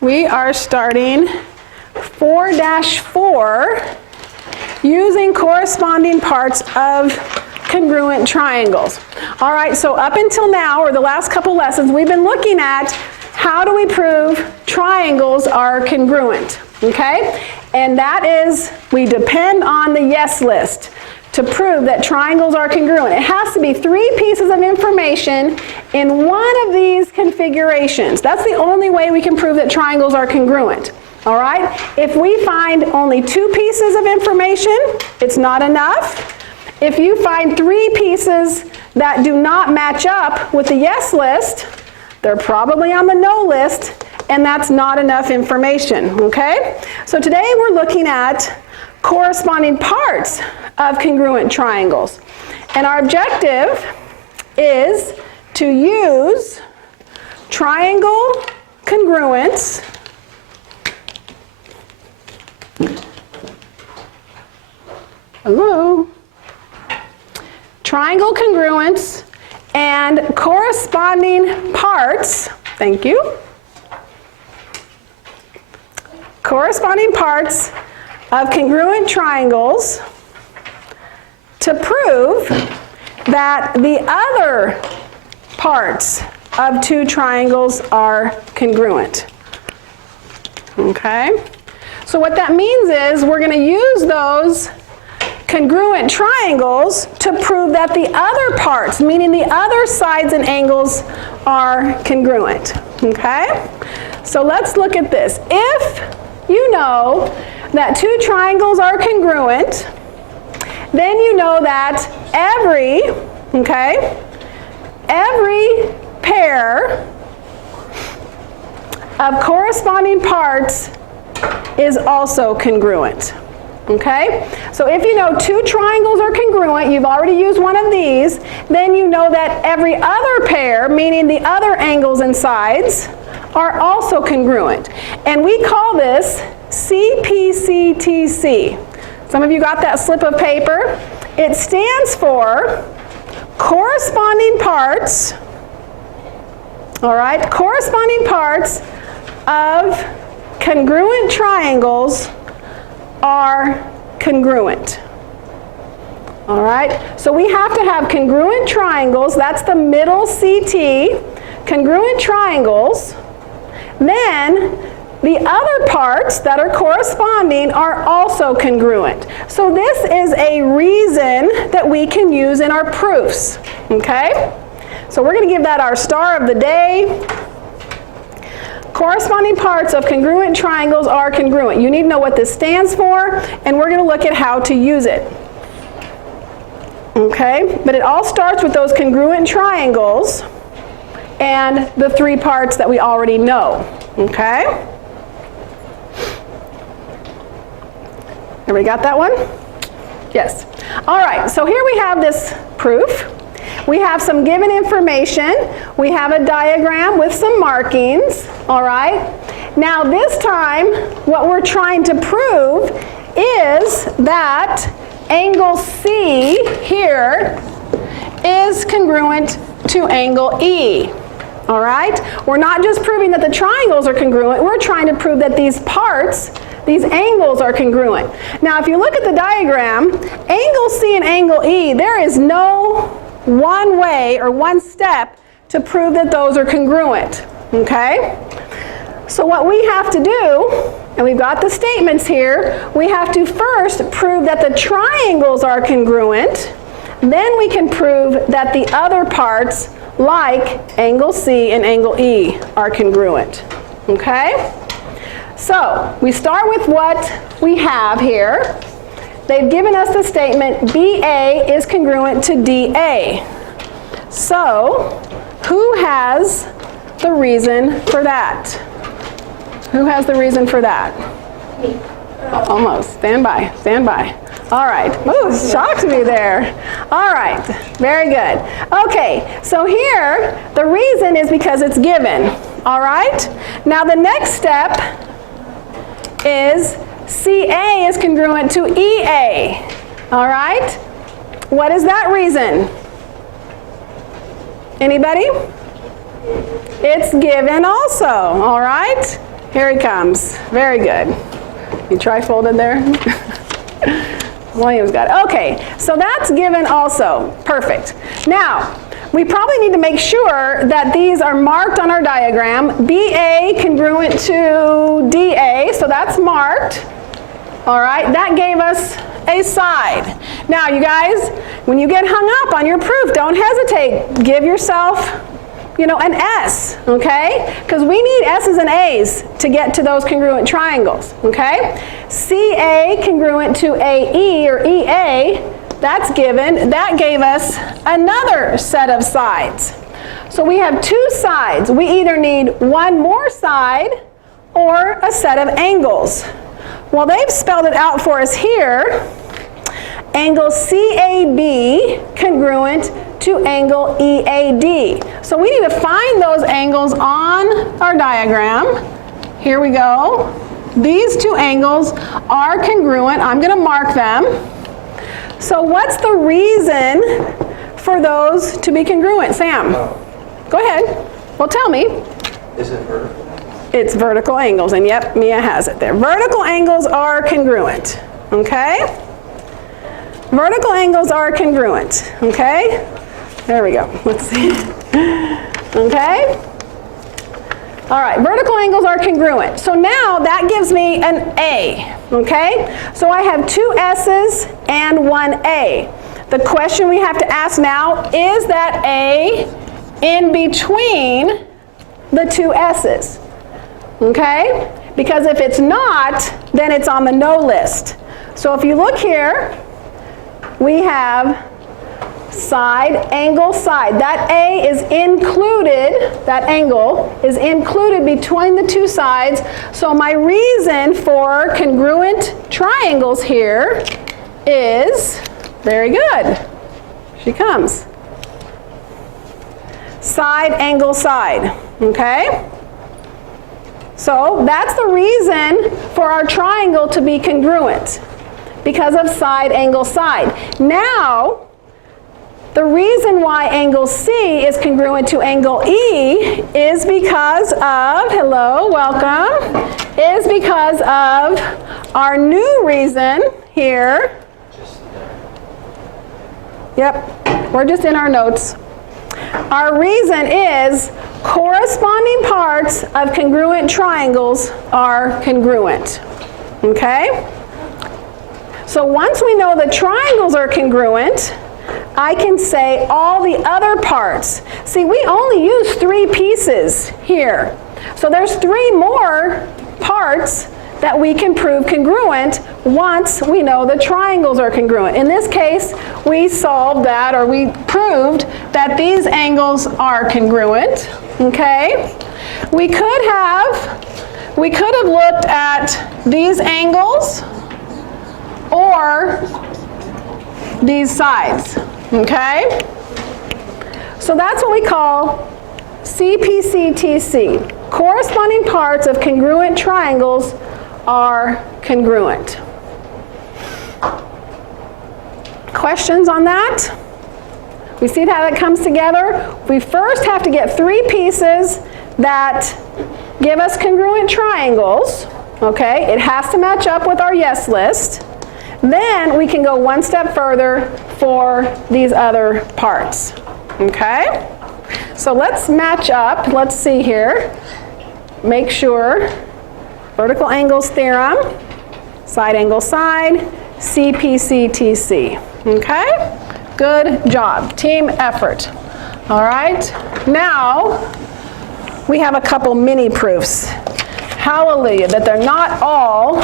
we are starting 4-4 using corresponding parts of congruent triangles. All right, so up until now, or the last couple lessons, we've been looking at how do we prove triangles are congruent, okay? And that is, we depend on the yes list to prove that triangles are congruent. It has to be 3 pieces of information in one of these configurations. That's the only way we can prove that triangles are congruent. All right? If we find only 2 pieces of information, it's not enough. If you find 3 pieces that do not match up with the yes list, they're probably on the no list, and that's not enough information, okay? So today we're looking at corresponding parts of congruent triangles. And our objective is to use triangle congruence triangle congruence and corresponding parts, thank you, corresponding parts of congruent triangles to prove that the other parts of 2 triangles are congruent. Okay? So what that means is we're going to use those congruent triangles to prove that the other parts, meaning the other sides and angles, are congruent. Okay? So let's look at this. If you know that 2 triangles are congruent, then you know that every pair of corresponding parts is also congruent. Okay? So if you know 2 triangles are congruent, you've already used one of these, then you know that every other pair, meaning the other angles and sides, are also congruent. And we call this CPCTC. Some of you got that slip of paper. It stands for corresponding parts, all right, corresponding parts of congruent triangles are congruent. All right, so we have to have congruent triangles, that's the middle CT, congruent triangles, then the other parts that are corresponding are also congruent. So this is a reason that we can use in our proofs, okay? So we're going to give that our star of the day. Corresponding parts of congruent triangles are congruent. You need to know what this stands for, and we're going to look at how to use it. Okay? But it all starts with those congruent triangles and the 3 parts that we already know. Okay? Everybody got that one? Yes. All right, so here we have this proof. We have some given information. We have a diagram with some markings. All right? Now this time, what we're trying to prove is that angle C here is congruent to angle E. All right? We're not just proving that the triangles are congruent. We're trying to prove that these parts, these angles, are congruent. Now if you look at the diagram, angle C and angle E, there is no one way or one step to prove that those are congruent. Okay? So what we have to do, and we've got the statements here, we have to first prove that the triangles are congruent, then we can prove that the other parts, like angle C and angle E, are congruent. Okay? So we start with what we have here. They've given us the statement BA is congruent to DA. So who has the reason for that? Who has the reason for that? Me. Almost. Stand by. Stand by. All right. Ooh, shocked me there. All right. Very good. Okay. So here, the reason is because it's given. All right? Now the next step is CA is congruent to EA. All right? What is that reason? Anybody? It's given also. All right? Here he comes. Very good. You trifolded there? William's got it. Okay, so that's given also. Perfect. Now, we probably need to make sure that these are marked on our diagram. BA congruent to DA, so that's marked. All right, that gave us a side. Now, you guys, when you get hung up on your proof, don't hesitate. Give yourself, an S, okay? Because we need S's and A's to get to those congruent triangles, okay? CA congruent to AE or EA, that's given. That gave us another set of sides. So we have two sides. We either need one more side or a set of angles. Well, they've spelled it out for us here. Angle CAB congruent to angle EAD. So we need to find those angles on our diagram. Here we go. These two angles are congruent. I'm going to mark them. So what's the reason for those to be congruent? Sam, go ahead. Well, tell me. Is it vertical? It's vertical angles, and yep, Mia has it there. Vertical angles are congruent, okay? Vertical angles are congruent, okay? There we go. Let's see. Okay? All right, vertical angles are congruent. So now that gives me an A, okay? So I have two S's and one A. The question we have to ask now, is that A in between the two S's? Okay? Because if it's not, then it's on the no list. So if you look here, we have side, angle, side. That A is included, that angle is included between the two sides. So my reason for congruent triangles here is, very good, she comes. Side, angle, side, okay? So that's the reason for our triangle to be congruent, because of side, angle, side. Now, the reason why angle C is congruent to angle E is because of, hello, welcome, is because of our new reason here. Yep, we're just in our notes. Our reason is corresponding parts of congruent triangles are congruent, okay? So once we know the triangles are congruent, I can say all the other parts. See, we only use 3 pieces here. So there's 3 more parts that we can prove congruent once we know the triangles are congruent. In this case, we solved that, or we proved that these angles are congruent, okay? We could have looked at these angles or these sides, okay? So that's what we call CPCTC. Corresponding parts of congruent triangles are congruent. Questions on that? We see how that comes together? We first have to get 3 pieces that give us congruent triangles, okay? It has to match up with our yes list. Then we can go one step further for these other parts, okay? So let's match up. Let's see here. Make sure. Vertical angles theorem, side angle side, CPCTC, okay? Good job, team effort. All right, now we have a couple mini proofs. Hallelujah, that they're not all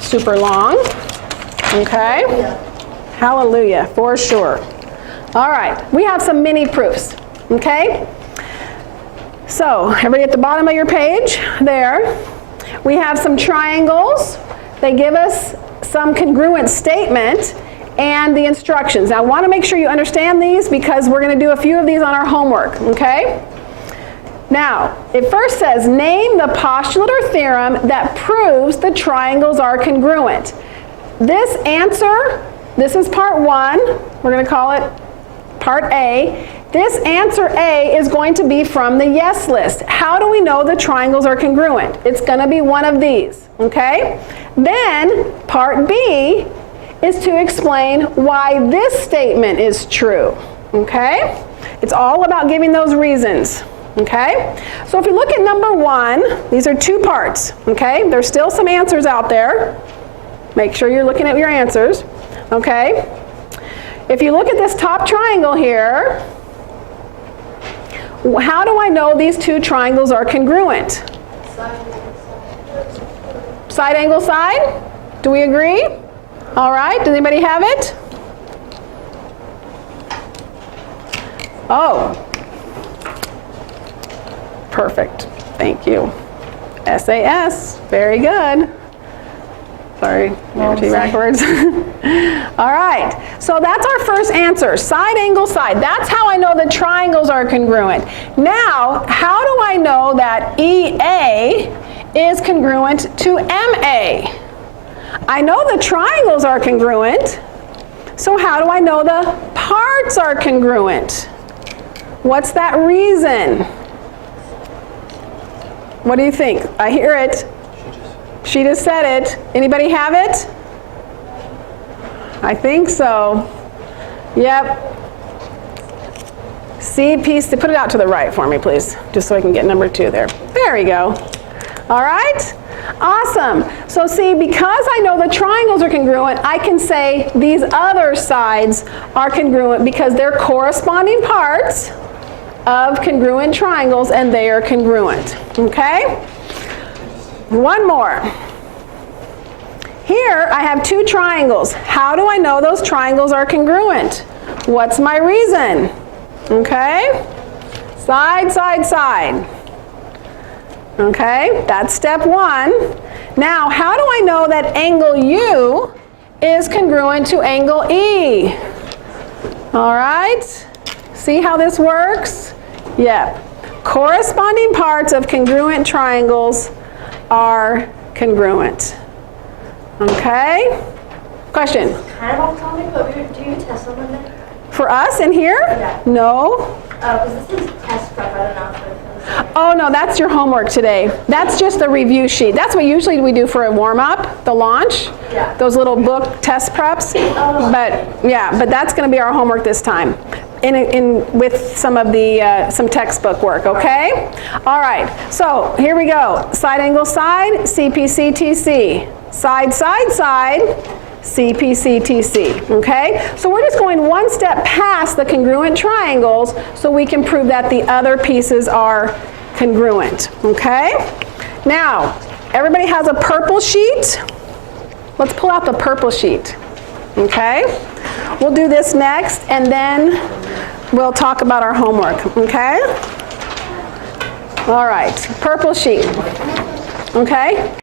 super long, okay? Hallelujah, for sure. All right, we have some mini proofs, okay? So, everybody at the bottom of your page there, we have some triangles. They give us some congruent statement and the instructions. Now, I want to make sure you understand these because we're going to do a few of these on our homework, okay? Now, it first says, name the postulate or theorem that proves the triangles are congruent. This answer, this is part 1. We're going to call it part A, this answer A is going to be from the yes list. How do we know the triangles are congruent? It's going to be one of these, okay? Then part B is to explain why this statement is true, okay? It's all about giving those reasons, okay? So if you look at number 1, these are 2 parts, okay? There's still some answers out there. Make sure you're looking at your answers, okay? If you look at this top triangle here, how do I know these 2 triangles are congruent? Side angle side? Do we agree? All right, does anybody have it? Oh, perfect, thank you. SAS, very good. Sorry, backwards. All right, so that's our first answer, side angle side. That's how I know the triangles are congruent. Now, how do I know that EA is congruent to MA? I know the triangles are congruent, so how do I know the parts are congruent? What's that reason? What do you think? I hear it. She just said it. Anybody have it? I think so. Yep. CPC, put it out to the right for me, please, just so I can get number 2 there. There we go. All right? Awesome. So see, because I know the triangles are congruent, I can say these other sides are congruent because they're corresponding parts of congruent triangles and they are congruent. Okay? One more. Here I have 2 triangles. How do I know those triangles are congruent? What's my reason? Okay? Side, side, side. Okay, that's step 1. Now, how do I know that angle U is congruent to angle E? All right, see how this works? Yeah, corresponding parts of congruent triangles are congruent. Okay, question? Kind of off topic, but do you test on Monday? For us in here? Yeah. No. Because this is test prep, I don't know if it's... Oh no, that's your homework today. That's just the review sheet. That's what usually we do for a warm-up, the launch. Yeah. Those little book test preps. But that's going to be our homework this time, with some of the some textbook work. Okay. All right. So here we go. Side angle side, CPCTC. Side side side, CPCTC. Okay. So we're just going one step past the congruent triangles so we can prove that the other pieces are congruent. Okay. Now, everybody has a purple sheet. Let's pull out the purple sheet. Okay. We'll do this next and then we'll talk about our homework. Okay. All right. Purple sheet. Okay.